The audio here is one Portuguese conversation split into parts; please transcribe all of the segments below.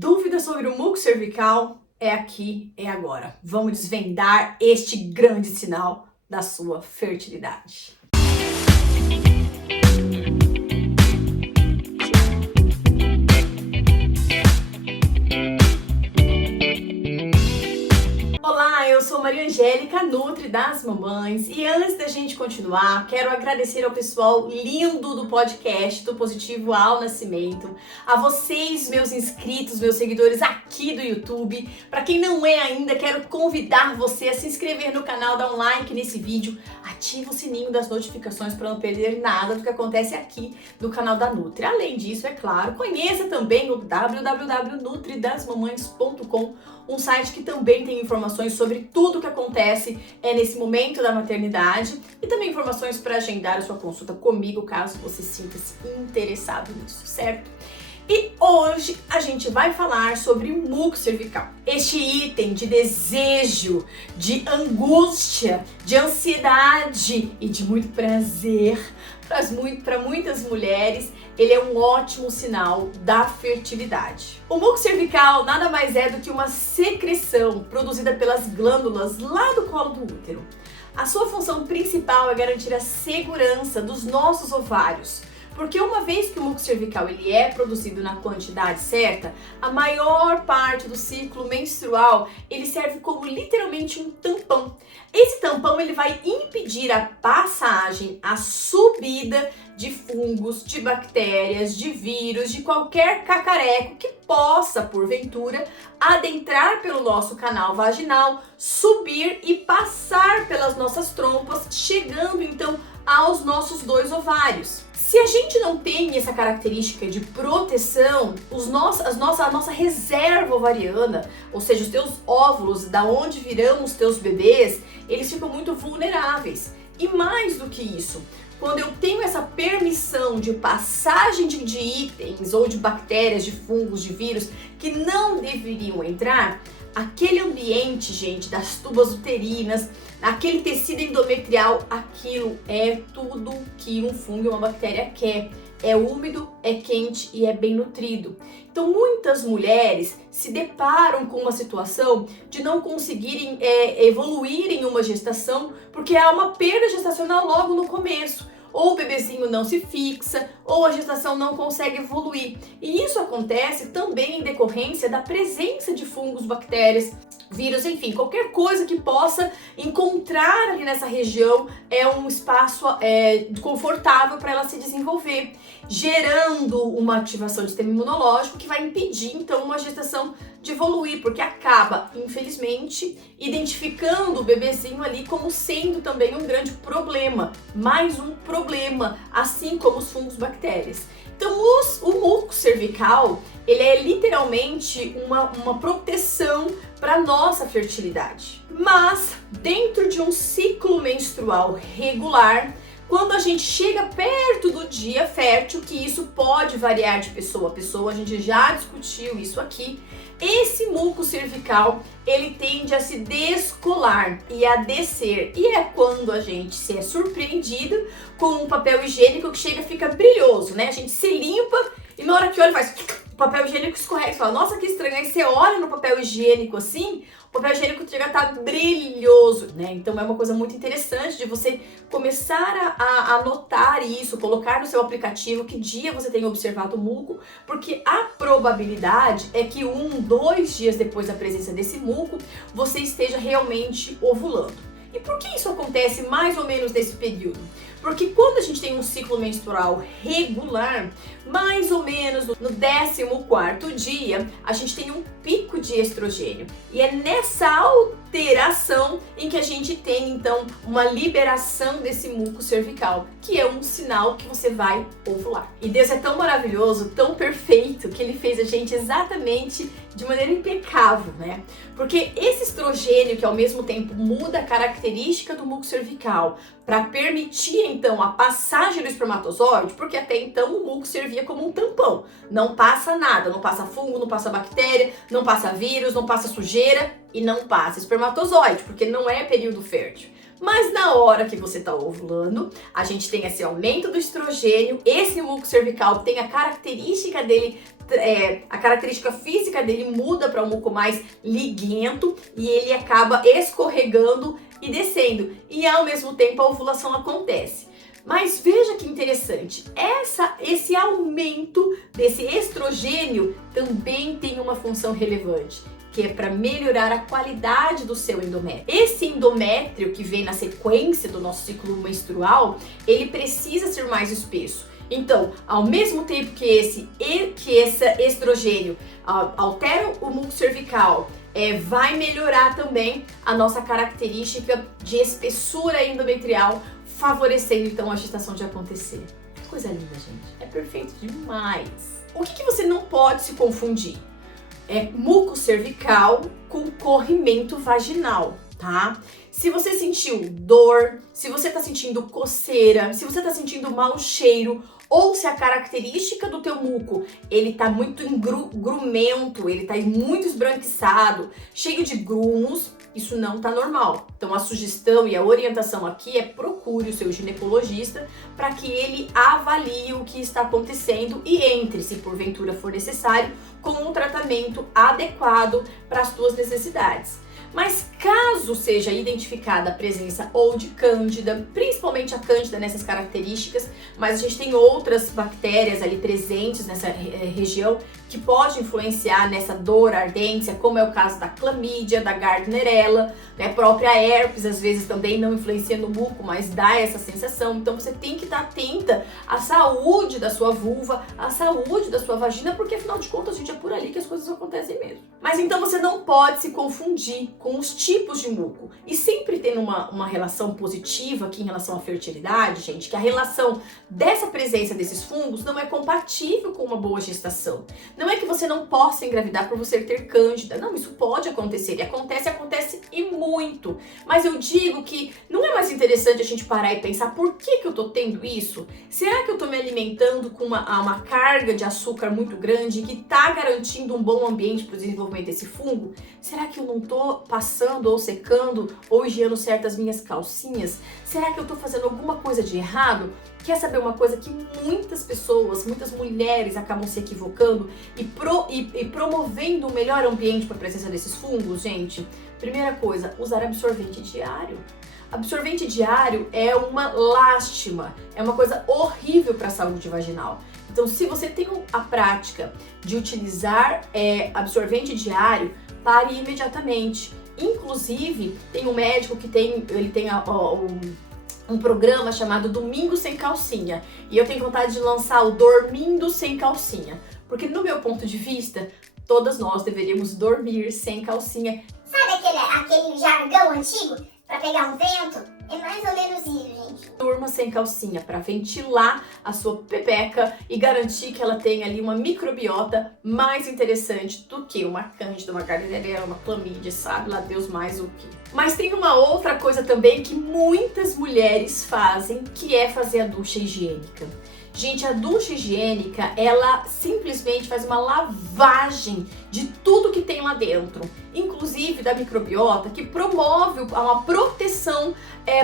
Dúvida sobre o muco cervical? É aqui, é agora. Vamos desvendar este grande sinal da sua fertilidade. Olá, eu sou Maria Angélica, Nutri das Mamães, e antes da gente continuar, quero agradecer ao pessoal lindo do podcast do Positivo ao Nascimento, a vocês, meus inscritos, meus seguidores aqui do YouTube. Para quem não é ainda, quero convidar você a se inscrever no canal, dar um like nesse vídeo, ativa o sininho das notificações para não perder nada do que acontece aqui no canal da Nutri. Além disso, é claro, conheça também o www.nutridasmamães.com, um site que também tem informações sobre tudo o que acontece nesse momento da maternidade e também informações para agendar a sua consulta comigo, caso você sinta-se interessado nisso, certo? E hoje a gente vai falar sobre o muco cervical. Este item de desejo, de angústia, de ansiedade e de muito prazer para muitas mulheres, ele é um ótimo sinal da fertilidade. O muco cervical nada mais é do que uma secreção produzida pelas glândulas lá do colo do útero. A sua função principal é garantir a segurança dos nossos ovários, porque uma vez que o muco cervical ele é produzido na quantidade certa, a maior parte do ciclo menstrual ele serve como literalmente um tampão. Esse tampão ele vai impedir a passagem, a subida de fungos, de bactérias, de vírus, de qualquer cacareco que possa, porventura, adentrar pelo nosso canal vaginal, subir e passar pelas nossas trompas, chegando então aos nossos dois ovários. Se a gente não tem essa característica de proteção, a nossa reserva ovariana, ou seja, os teus óvulos, da onde virão os teus bebês, eles ficam muito vulneráveis. E mais do que isso, quando eu tenho essa permissão de passagem de itens ou de bactérias, de fungos, de vírus que não deveriam entrar, aquele ambiente, gente, das tubas uterinas, aquele tecido endometrial, aquilo é tudo que um fungo e uma bactéria quer. É úmido, é quente e é bem nutrido. Então muitas mulheres se deparam com uma situação de não conseguirem evoluir em uma gestação porque há uma perda gestacional logo no começo. Ou o bebezinho não se fixa, ou a gestação não consegue evoluir. E isso acontece também em decorrência da presença de fungos, bactérias, vírus, enfim, qualquer coisa que possa encontrar ali nessa região é um espaço confortável para ela se desenvolver, gerando uma ativação do sistema imunológico que vai impedir então uma gestação de evoluir, porque acaba, infelizmente, identificando o bebezinho ali como sendo também um grande problema, mais um problema, assim como os fungos, bactérias. Então o muco cervical, ele é literalmente uma proteção para nossa fertilidade. Mas dentro de um ciclo menstrual regular, quando a gente chega perto do dia fértil, que isso pode variar de pessoa a pessoa, a gente já discutiu isso aqui, esse muco cervical, ele tende a se descolar e a descer. E é quando a gente se é surpreendido com um papel higiênico que chega e fica brilhoso, né? A gente se limpa e na hora que olha faz... O papel higiênico escorrega e fala, nossa, que estranho. Aí você olha no papel higiênico assim, o papel higiênico chega a estar brilhoso, né? Então é uma coisa muito interessante de você começar a notar isso, colocar no seu aplicativo que dia você tem observado o muco, porque a probabilidade é que 1-2 dias depois da presença desse muco, você esteja realmente ovulando. E por que isso acontece mais ou menos nesse período? Porque quando a gente tem um ciclo menstrual regular, mais ou menos no 14º dia, a gente tem um pico de estrogênio. E é nessa alteração em que a gente tem, então, uma liberação desse muco cervical, que é um sinal que você vai ovular. E Deus é tão maravilhoso, tão perfeito, que Ele fez a gente exatamente de maneira impecável, né? Porque esse estrogênio, que ao mesmo tempo muda a característica do muco cervical, para permitir, então, a passagem do espermatozoide, porque até então o muco servia como um tampão. Não passa nada, não passa fungo, não passa bactéria, não passa vírus, não passa sujeira e não passa espermatozoide, porque não é período fértil. Mas na hora que você está ovulando, a gente tem esse aumento do estrogênio, esse muco cervical tem a característica dele, a característica física dele muda para um muco mais liguento e ele acaba escorregando e descendo. E ao mesmo tempo a ovulação acontece. Mas veja que interessante, esse aumento desse estrogênio também tem uma função relevante, que é para melhorar a qualidade do seu endométrio. Esse endométrio que vem na sequência do nosso ciclo menstrual, ele precisa ser mais espesso. Então, ao mesmo tempo que esse estrogênio altera o muco cervical, vai melhorar também a nossa característica de espessura endometrial, favorecendo então a gestação de acontecer. Que coisa linda, gente. É perfeito demais. O que você não pode se confundir? É muco cervical com corrimento vaginal, tá? Se você sentiu dor, se você tá sentindo coceira, se você tá sentindo mau cheiro, ou se a característica do teu muco, ele tá muito grumento, ele tá muito esbranquiçado, cheio de grumos, isso não tá normal. Então a sugestão e a orientação aqui é procure o seu ginecologista para que ele avalie o que está acontecendo e entre, se porventura for necessário, com um tratamento adequado para as tuas necessidades. Mas caso seja identificada a presença ou de cândida, principalmente a cândida nessas características, mas a gente tem outras bactérias ali presentes nessa região que pode influenciar nessa dor, ardência, como é o caso da clamídia, da gardnerella, né? Própria herpes às vezes também não influencia no muco, mas dá essa sensação. Então você tem que estar atenta à saúde da sua vulva, à saúde da sua vagina, porque afinal de contas, gente, é por ali que as coisas acontecem mesmo. Mas então você não pode se confundir com os tipos de muco. E sempre tem uma relação positiva aqui em relação à fertilidade, gente, que a relação dessa presença desses fungos não é compatível com uma boa gestação. Não é que você não possa engravidar por você ter cândida. Não, isso pode acontecer. E acontece e muito. Mas eu digo que não é mais interessante a gente parar e pensar por que eu tô tendo isso? Será que eu tô me alimentando com uma carga de açúcar muito grande que tá garantindo um bom ambiente para o desenvolvimento desse fungo? Será que eu não tô passando ou secando ou higienando certas minhas calcinhas? Será que eu tô fazendo alguma coisa de errado? Quer saber uma coisa que muitas pessoas, muitas mulheres acabam se equivocando e promovendo um melhor ambiente para a presença desses fungos, gente? Primeira coisa, usar absorvente diário. Absorvente diário é uma lástima, é uma coisa horrível para a saúde vaginal. Então, se você tem a prática de utilizar absorvente diário, pare imediatamente. Inclusive, tem um médico que tem um programa chamado Domingo Sem Calcinha. E eu tenho vontade de lançar o Dormindo Sem Calcinha. Porque no meu ponto de vista, todas nós deveríamos dormir sem calcinha. Sabe aquele jargão antigo para pegar um vento? É mais ou menos isso, gente. Durma sem calcinha para ventilar a sua pepeca e garantir que ela tenha ali uma microbiota mais interessante do que uma cândida, uma gardnerella, uma clamídia, sabe lá Deus mais o que. Mas tem uma outra coisa também que muitas mulheres fazem, que é fazer a ducha higiênica. Gente, a ducha higiênica, ela simplesmente faz uma lavagem de tudo que tem lá dentro, inclusive da microbiota, que promove uma proteção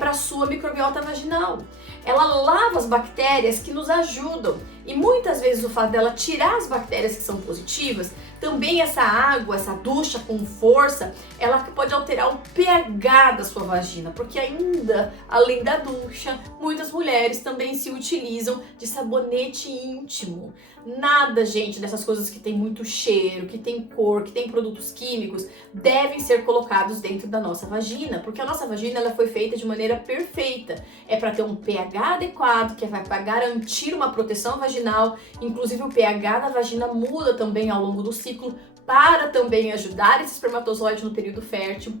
para a sua microbiota vaginal. Ela lava as bactérias que nos ajudam e muitas vezes o fato dela tirar as bactérias que são positivas, também essa água, essa ducha com força, ela pode alterar o pH da sua vagina, porque ainda, além da ducha, muitas mulheres também se utilizam de sabonete íntimo. Nada, gente, dessas coisas que tem muito cheiro, que tem cor, que tem produtos químicos, devem ser colocados dentro da nossa vagina, porque a nossa vagina ela foi feita de maneira perfeita. É para ter um pH adequado, que vai para garantir uma proteção vaginal. Inclusive o pH da vagina muda também ao longo do ciclo para também ajudar esse espermatozoide no período fértil.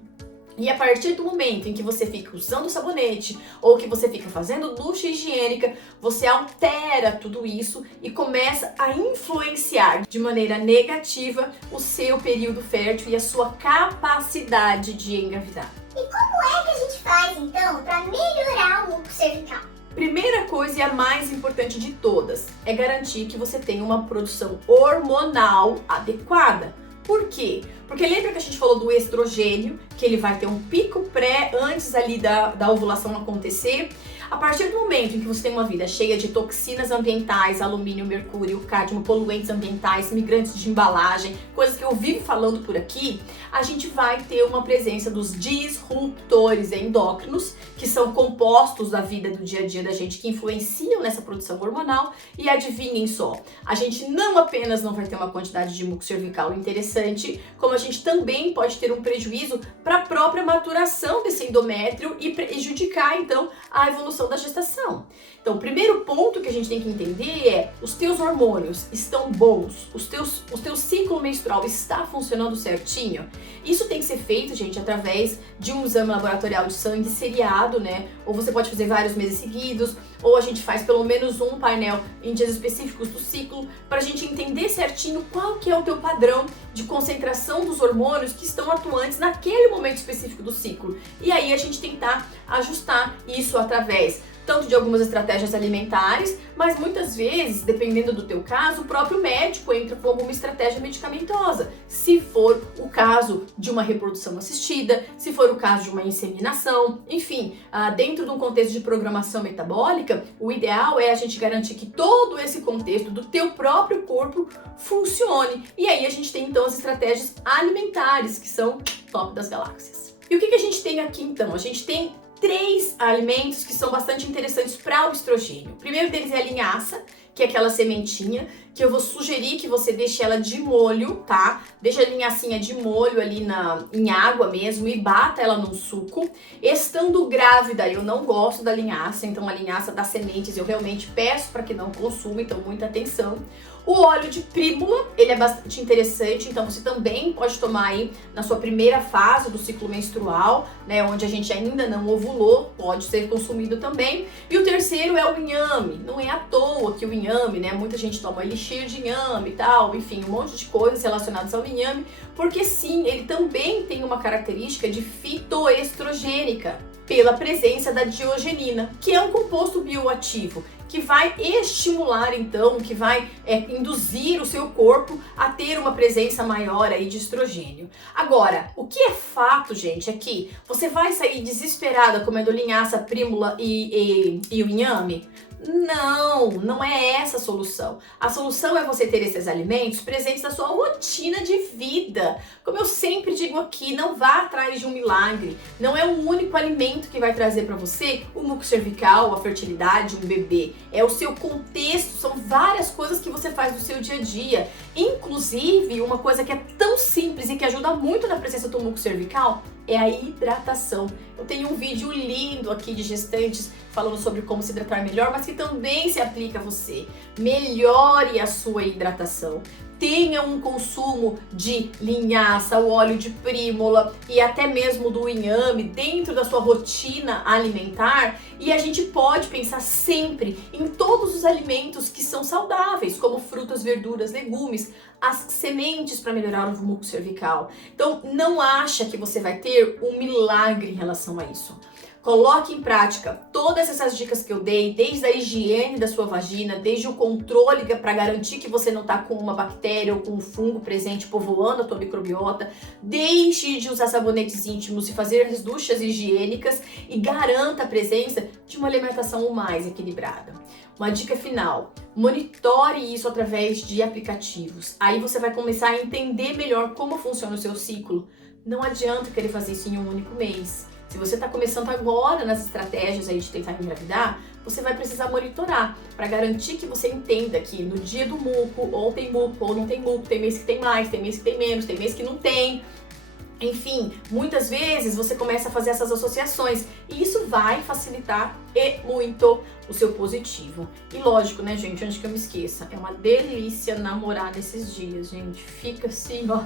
E a partir do momento em que você fica usando sabonete ou que você fica fazendo ducha higiênica, você altera tudo isso e começa a influenciar de maneira negativa o seu período fértil e a sua capacidade de engravidar. E como é que a gente faz, então, para melhorar o muco cervical? Primeira coisa e a mais importante de todas é garantir que você tenha uma produção hormonal adequada. Por quê? Porque lembra que a gente falou do estrogênio, que ele vai ter um pico pré antes ali da ovulação acontecer. A partir do momento em que você tem uma vida cheia de toxinas ambientais, alumínio, mercúrio, cádmio, poluentes ambientais, migrantes de embalagem, coisas que eu vivo falando por aqui, a gente vai ter uma presença dos disruptores endócrinos, que são compostos da vida do dia a dia da gente, que influenciam nessa produção hormonal. E adivinhem só, a gente não apenas não vai ter uma quantidade de muco cervical interessante, como a gente também pode ter um prejuízo para a própria maturação desse endométrio e prejudicar, então, a evolução da gestação. Então, o primeiro ponto que a gente tem que entender é: os teus hormônios estão bons? O teu ciclo menstrual está funcionando certinho? Isso tem que ser feito, gente, através de um exame laboratorial de sangue seriado, né? Ou você pode fazer vários meses seguidos, ou a gente faz pelo menos um painel em dias específicos do ciclo, para a gente entender certinho qual que é o teu padrão de concentração dos hormônios que estão atuantes naquele momento específico do ciclo. E aí a gente tentar ajustar isso através tanto de algumas estratégias alimentares, mas muitas vezes, dependendo do teu caso, o próprio médico entra com alguma estratégia medicamentosa. Se for o caso de uma reprodução assistida, se for o caso de uma inseminação, enfim, dentro de um contexto de programação metabólica, o ideal é a gente garantir que todo esse contexto do teu próprio corpo funcione. E aí a gente tem então as estratégias alimentares, que são top das galáxias. E o que a gente tem aqui então? A gente tem 3 alimentos que são bastante interessantes para o estrogênio. O primeiro deles é a linhaça, que é aquela sementinha, que eu vou sugerir que você deixe ela de molho, tá? Deixa a linhacinha de molho ali em água mesmo e bata ela num suco. Estando grávida, eu não gosto da linhaça, então a linhaça das sementes eu realmente peço para que não consuma, então muita atenção. O óleo de prímula, ele é bastante interessante, então você também pode tomar aí na sua primeira fase do ciclo menstrual, né, onde a gente ainda não ovulou, pode ser consumido também. E o terceiro é o inhame. Não é à toa que o inhame, né, muita gente toma elixir de inhame e tal, enfim, um monte de coisas relacionadas ao inhame, porque sim, ele também tem uma característica de fitoestrogênica, pela presença da diogenina, que é um composto bioativo, que vai estimular então, que vai induzir o seu corpo a ter uma presença maior aí de estrogênio. Agora, o que é fato, gente, é que você vai sair desesperada comendo linhaça, prímula e o inhame? Não é essa a solução. A solução é você ter esses alimentos presentes na sua rotina de vida. Como eu sempre digo aqui, não vá atrás de um milagre. Não é um único alimento que vai trazer para você o muco cervical, a fertilidade, um bebê. É o seu contexto, são várias coisas que você faz no seu dia a dia. Inclusive, uma coisa que é tão simples e que ajuda muito na presença do muco cervical é a hidratação. Eu tenho um vídeo lindo aqui de gestantes falando sobre como se hidratar melhor, mas que também se aplica a você. Melhore a sua hidratação. Tenha um consumo de linhaça, o óleo de prímula e até mesmo do inhame dentro da sua rotina alimentar. E a gente pode pensar sempre em todos os alimentos que são saudáveis, como frutas, verduras, legumes, as sementes para melhorar o muco cervical. Então, não acha que você vai ter um milagre em relação a isso. Coloque em prática todas essas dicas que eu dei, desde a higiene da sua vagina, desde o controle para garantir que você não está com uma bactéria ou com um fungo presente povoando a tua microbiota. Deixe de usar sabonetes íntimos e fazer as duchas higiênicas e garanta a presença de uma alimentação mais equilibrada. Uma dica final: monitore isso através de aplicativos. Aí você vai começar a entender melhor como funciona o seu ciclo. Não adianta querer fazer isso em um único mês. Se você está começando agora nas estratégias aí de tentar engravidar, você vai precisar monitorar para garantir que você entenda que no dia do muco, ou tem muco ou não tem muco, tem mês que tem mais, tem mês que tem menos, tem mês que não tem. Enfim, muitas vezes você começa a fazer essas associações e isso vai facilitar e muito o seu positivo. E lógico, né, gente, antes que eu me esqueça, é uma delícia namorar nesses dias, gente. Fica assim, ó.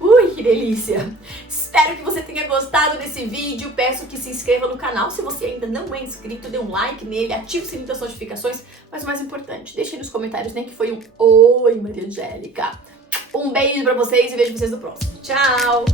Ui, que delícia! Espero que você tenha gostado desse vídeo. Peço que se inscreva no canal. Se você ainda não é inscrito, dê um like nele, ative o sininho das notificações. Mas o mais importante, deixe aí nos comentários, né, que foi um Oi, Maria Angélica. Um beijo pra vocês e vejo vocês no próximo. Tchau!